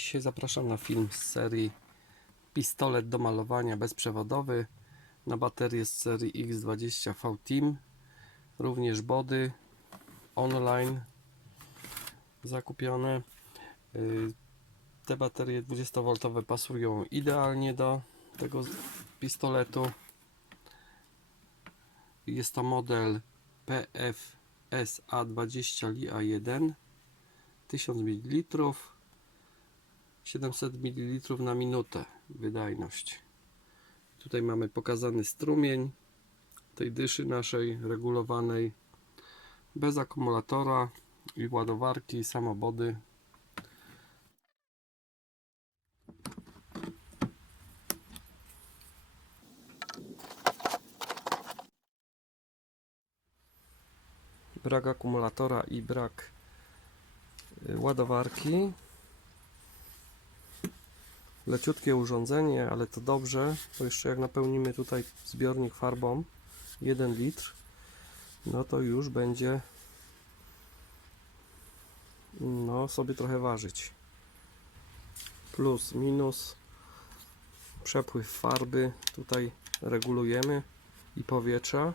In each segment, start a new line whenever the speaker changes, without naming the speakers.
Dzisiaj zapraszam na film z serii Pistolet do malowania bezprzewodowy na baterię z serii X20V Team. Również body online zakupione. Y, Te baterie 20V pasują idealnie do tego pistoletu. Jest to model PFSA20 LiA1 1000 ml 700 ml na minutę wydajność. Tutaj mamy pokazany strumień tej dyszy naszej regulowanej bez akumulatora i ładowarki, samobody. Brak akumulatora i brak y, ładowarki. Leciutkie urządzenie, ale to dobrze, bo jeszcze jak napełnimy tutaj zbiornik farbą 1 litr, no to już będzie no sobie trochę ważyć. Plus, minus, przepływ farby tutaj regulujemy i powietrza.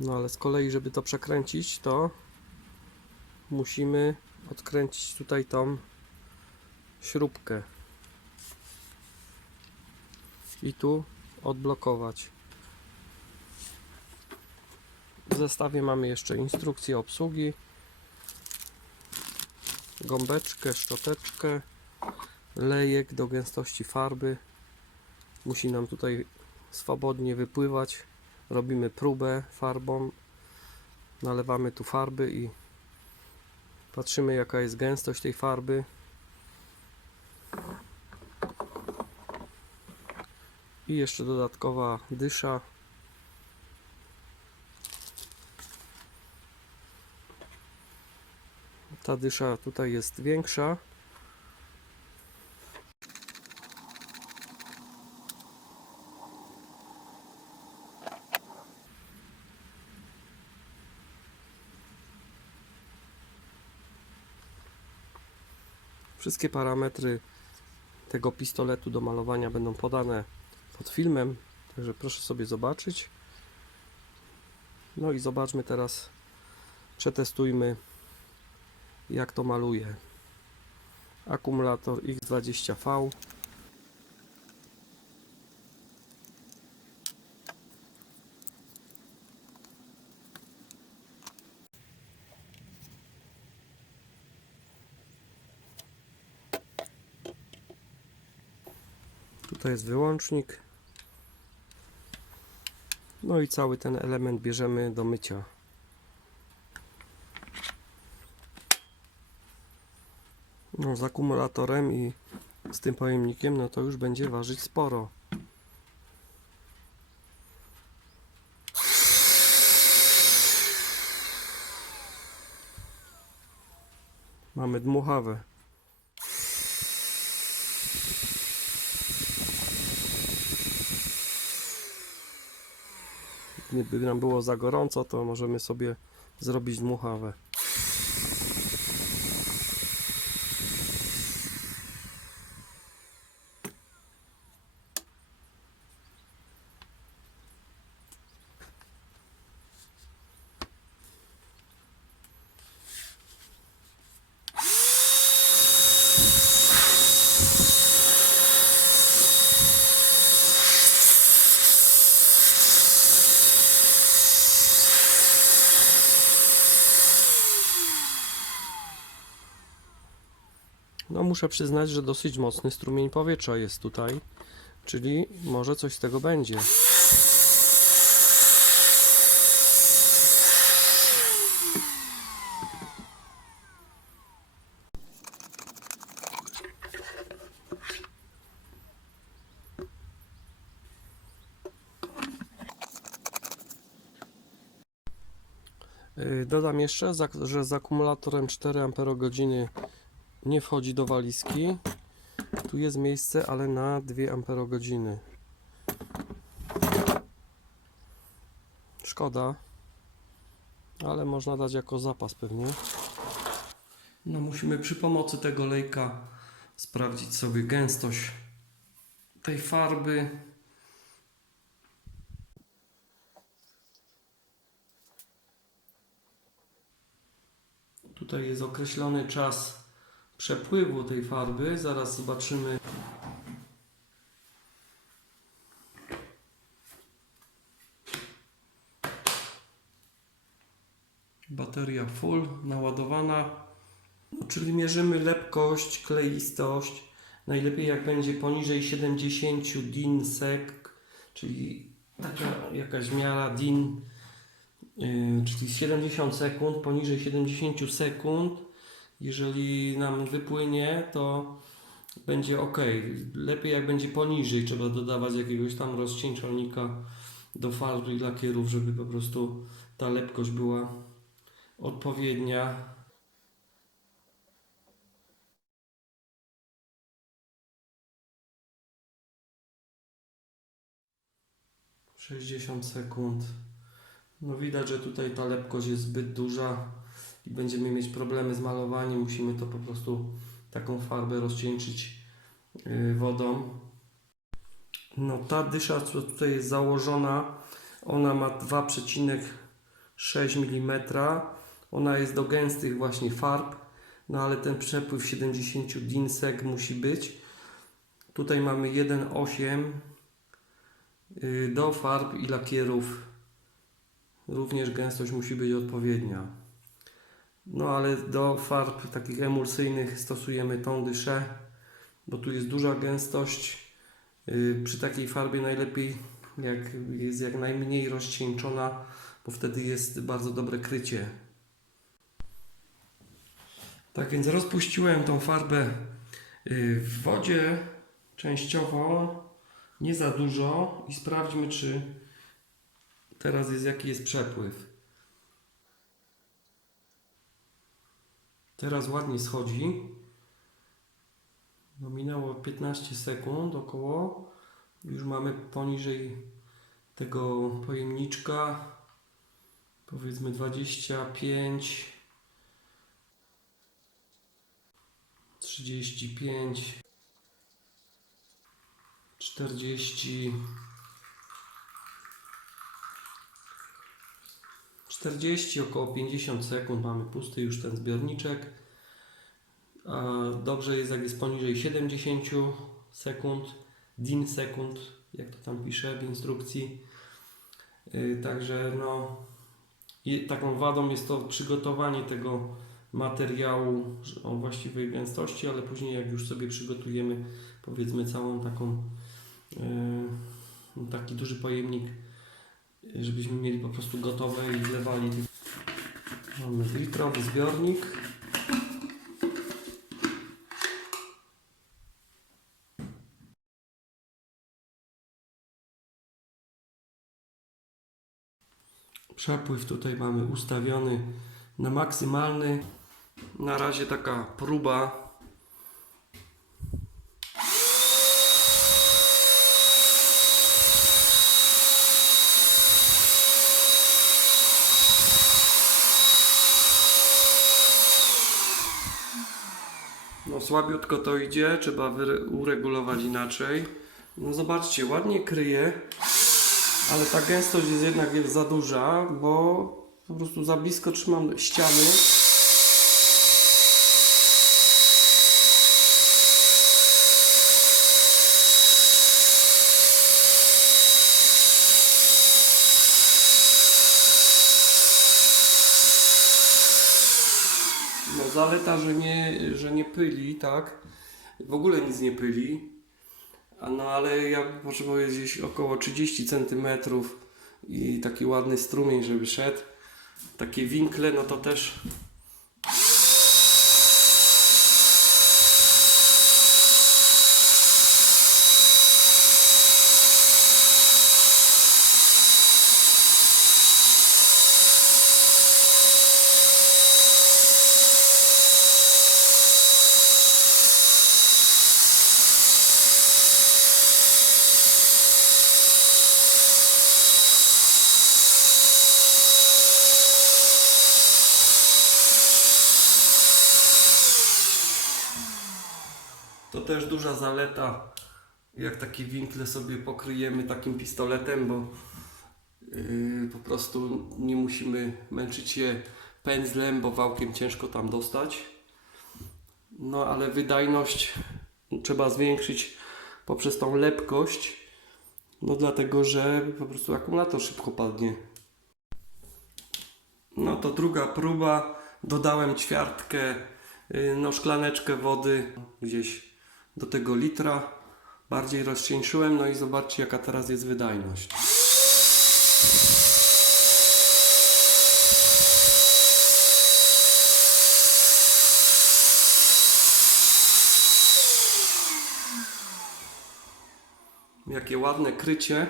No ale z kolei, żeby to przekręcić, to musimy odkręcić tutaj tą śrubkę i tu odblokować. W zestawie mamy jeszcze instrukcję obsługi, gąbeczkę, szczoteczkę, lejek do gęstości farby. Musi nam tutaj swobodnie wypływać. Robimy próbę farbą, nalewamy tu farby i patrzymy jaka jest gęstość tej farby. I jeszcze dodatkowa dysza. Ta dysza tutaj jest większa. Wszystkie parametry tego pistoletu do malowania będą podane pod filmem, także proszę sobie zobaczyć. No i zobaczmy teraz, przetestujmy jak to maluje. Akumulator X20V. Tutaj jest wyłącznik. No i cały ten element bierzemy do mycia. No, z akumulatorem i z tym pojemnikiem, no to już będzie ważyć sporo. Mamy dmuchawę. Gdyby nam było za gorąco, to możemy sobie zrobić dmuchawę. No muszę przyznać, że dosyć mocny strumień powietrza jest tutaj, czyli może coś z tego będzie. Yy, Dodam jeszcze, że z akumulatorem 4 Ah nie wchodzi do walizki. Tu jest miejsce, ale na 2 amperogodziny. Szkoda, ale można dać jako zapas pewnie. No musimy przy pomocy tego lejka sprawdzić sobie gęstość tej farby. Tutaj jest określony czas przepływu tej farby. Zaraz zobaczymy. Bateria full, naładowana. No, czyli mierzymy lepkość, kleistość. Najlepiej jak będzie poniżej 70 din sek, czyli taka jakaś miara din, yy, czyli 70 sekund, poniżej 70 sekund. Jeżeli nam wypłynie, to będzie ok. Lepiej jak będzie poniżej, trzeba dodawać jakiegoś tam rozcieńczalnika do farby i lakierów, żeby po prostu ta lepkość była odpowiednia. Sześćdziesiąt sekund. No widać, że tutaj ta lepkość jest zbyt duża i będziemy mieć problemy z malowaniem. Musimy to po prostu taką farbę rozcieńczyć yy, wodą. No ta dysza, co tutaj jest założona, ona ma 2,6 mm. Ona jest do gęstych właśnie farb, no ale ten przepływ 70 dinsek musi być. Tutaj mamy 1,8 yy, do farb i lakierów. Również gęstość musi być odpowiednia. No ale do farb takich emulsyjnych stosujemy tą dyszę, bo tu jest duża gęstość. Yy, Przy takiej farbie najlepiej jak jest jak najmniej rozcieńczona, bo wtedy jest bardzo dobre krycie. Tak więc rozpuściłem tą farbę yy, w wodzie częściowo, nie za dużo i sprawdźmy czy teraz jest jaki jest przepływ. Teraz ładnie schodzi. No minęło 15 sekund około. Już mamy poniżej tego pojemniczka. Powiedzmy 25 35 40 40 około 50 sekund mamy pusty już ten zbiorniczek. Dobrze jest jak jest poniżej 70 sekund, din sekund, jak to tam pisze w instrukcji. Yy, Także no taką wadą jest to przygotowanie tego materiału o właściwej gęstości, ale później jak już sobie przygotujemy powiedzmy całą taką yy, taki duży pojemnik żebyśmy mieli po prostu gotowe i wlewali. Mamy litrowy zbiornik. Przepływ tutaj mamy ustawiony na maksymalny. Na razie taka próba No słabiutko to idzie, trzeba uregulować inaczej. No zobaczcie, ładnie kryje, ale ta gęstość jest jednak jest za duża, bo po prostu za blisko trzymam ściany. No zaleta, że nie, że nie pyli, tak? W ogóle nic nie pyli. No ale ja potrzebuję gdzieś około 30 cm i taki ładny strumień, żeby szedł. Takie winkle, no to też też duża zaleta, jak takie winkle sobie pokryjemy takim pistoletem, bo yy, po prostu nie musimy męczyć się pędzlem, bo wałkiem ciężko tam dostać. No ale wydajność trzeba zwiększyć poprzez tą lepkość, no dlatego, że po prostu akumulator szybko padnie. No to druga próba. Dodałem ćwiartkę, yy, no szklaneczkę wody gdzieś do tego litra. Bardziej rozcieńszyłem, no i zobaczcie jaka teraz jest wydajność. Jakie ładne krycie.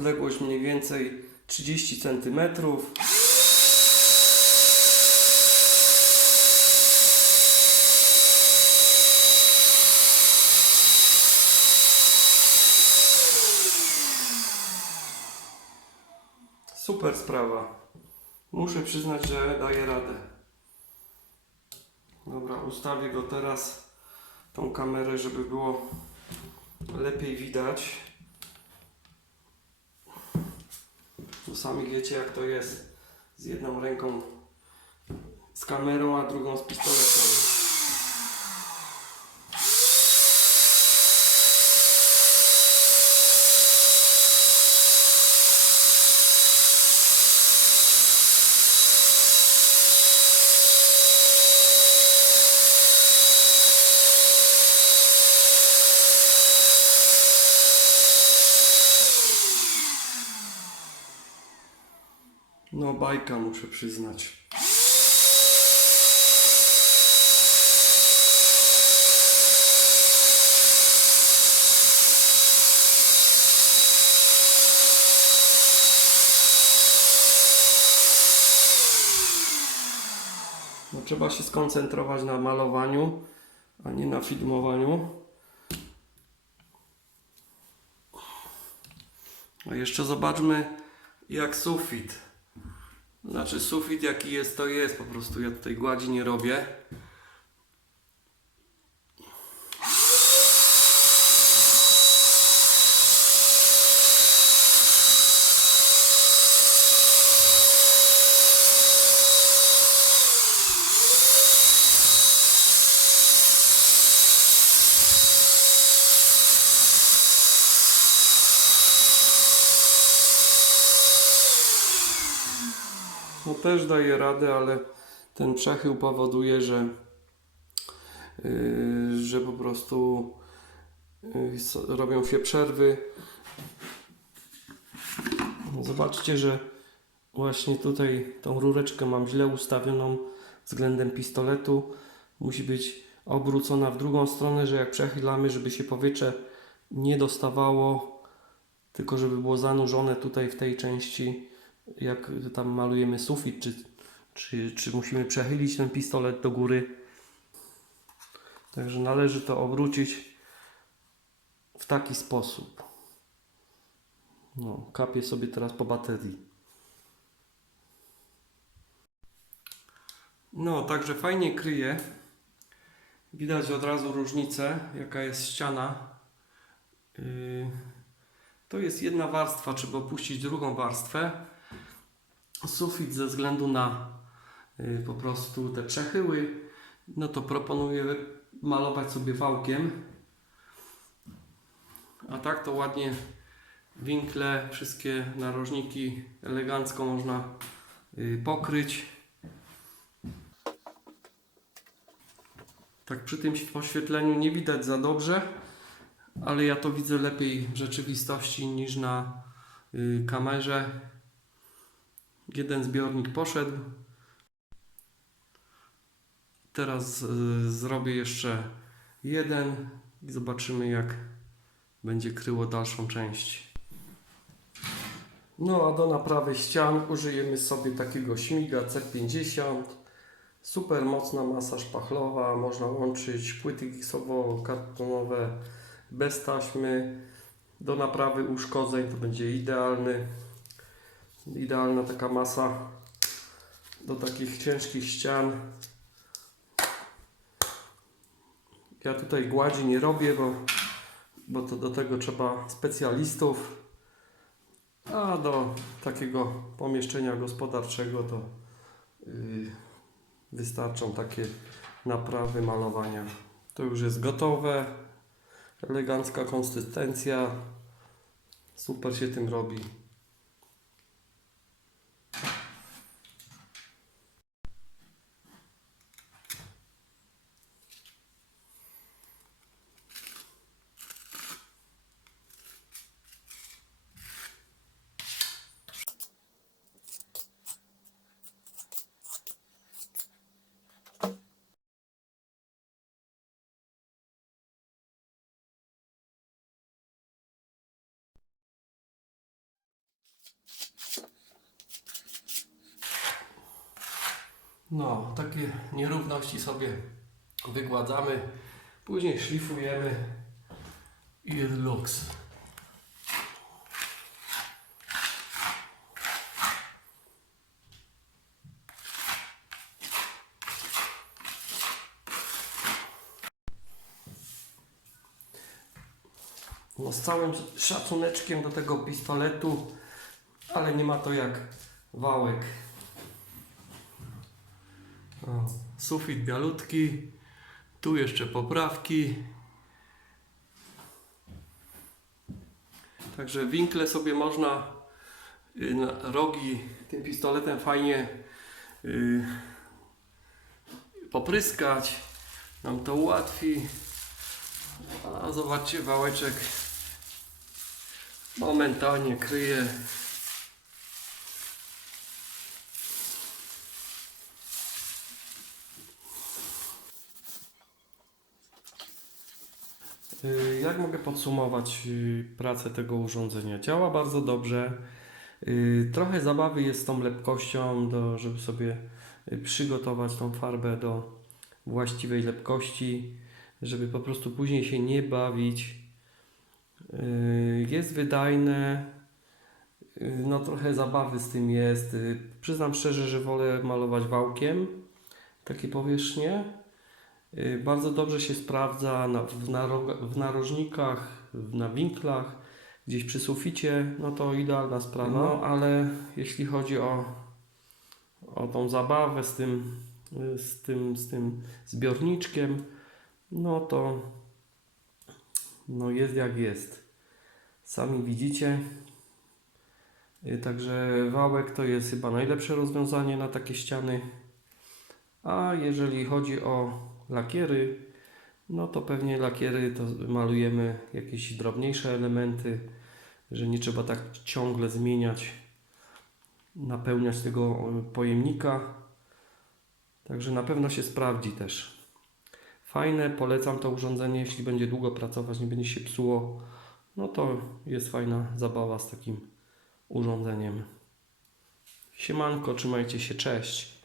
Odległość mniej więcej 30 cm. Super sprawa. Muszę przyznać, że daje radę. Dobra, ustawię go teraz, tą kamerę, żeby było lepiej widać. Bo sami wiecie jak to jest z jedną ręką z kamerą, a drugą z pistoletem. No bajka muszę przyznać. No, trzeba się skoncentrować na malowaniu, a nie na filmowaniu. A jeszcze zobaczmy jak sufit. Znaczy sufit jaki jest to jest, po prostu ja tutaj gładzi nie robię. Też daje radę, ale ten przechył powoduje, że, yy, że po prostu yy, robią się przerwy. Zobaczcie, że właśnie tutaj tą rureczkę mam źle ustawioną względem pistoletu. Musi być obrócona w drugą stronę, że jak przechylamy, żeby się powietrze nie dostawało, tylko żeby było zanurzone tutaj w tej części jak tam malujemy sufit, czy, czy, czy musimy przechylić ten pistolet do góry. Także należy to obrócić w taki sposób. No, kapię sobie teraz po baterii. No, także fajnie kryje. Widać od razu różnicę, jaka jest ściana. Yy, to jest jedna warstwa, trzeba opuścić drugą warstwę sufit ze względu na y, po prostu te przechyły, no to proponuję malować sobie wałkiem. A tak to ładnie winkle, wszystkie narożniki elegancko można y, pokryć. Tak przy tym oświetleniu nie widać za dobrze, ale ja to widzę lepiej w rzeczywistości niż na y, kamerze. Jeden zbiornik poszedł. Teraz y, zrobię jeszcze jeden i zobaczymy jak będzie kryło dalszą część. No a do naprawy ścian użyjemy sobie takiego śmiga C50. Super mocna masa szpachlowa, można łączyć płyty gipsowo-kartonowe bez taśmy. Do naprawy uszkodzeń to będzie idealny, idealna taka masa do takich ciężkich ścian. Ja tutaj gładzi nie robię, bo, bo to do tego trzeba specjalistów. A do takiego pomieszczenia gospodarczego to yy, wystarczą takie naprawy malowania. To już jest gotowe. Elegancka konsystencja. Super się tym robi. No, takie nierówności sobie wygładzamy, później szlifujemy i jest. No z całym szacuneczkiem do tego pistoletu, ale nie ma to jak wałek. O, sufit bialutki, tu jeszcze poprawki. Także winkle sobie można y, rogi tym pistoletem fajnie y, popryskać. Nam to ułatwi. A zobaczcie, wałeczek momentalnie kryje. Jak mogę podsumować y, pracę tego urządzenia? Działa bardzo dobrze. Y, Trochę zabawy jest z tą lepkością, do, żeby sobie y, przygotować tą farbę do właściwej lepkości, żeby po prostu później się nie bawić. Jest wydajne. No trochę zabawy z tym jest. Przyznam szczerze, że wolę malować wałkiem takie powierzchnie. Y, Bardzo dobrze się sprawdza na, w, naro- w narożnikach, w, na winklach, gdzieś przy suficie, no to idealna sprawa. No ale jeśli chodzi o, o tą zabawę z tym, z tym, z tym zbiorniczkiem, no to no jest jak jest. Sami widzicie. Y, Także wałek to jest chyba najlepsze rozwiązanie na takie ściany. A jeżeli chodzi o lakiery, no to pewnie lakiery to malujemy jakieś drobniejsze elementy, że nie trzeba tak ciągle zmieniać, napełniać tego y, pojemnika. Także na pewno się sprawdzi też. Fajne, polecam to urządzenie, jeśli będzie długo pracować, nie będzie się psuło, no to jest fajna zabawa z takim urządzeniem. Siemanko, trzymajcie się, cześć.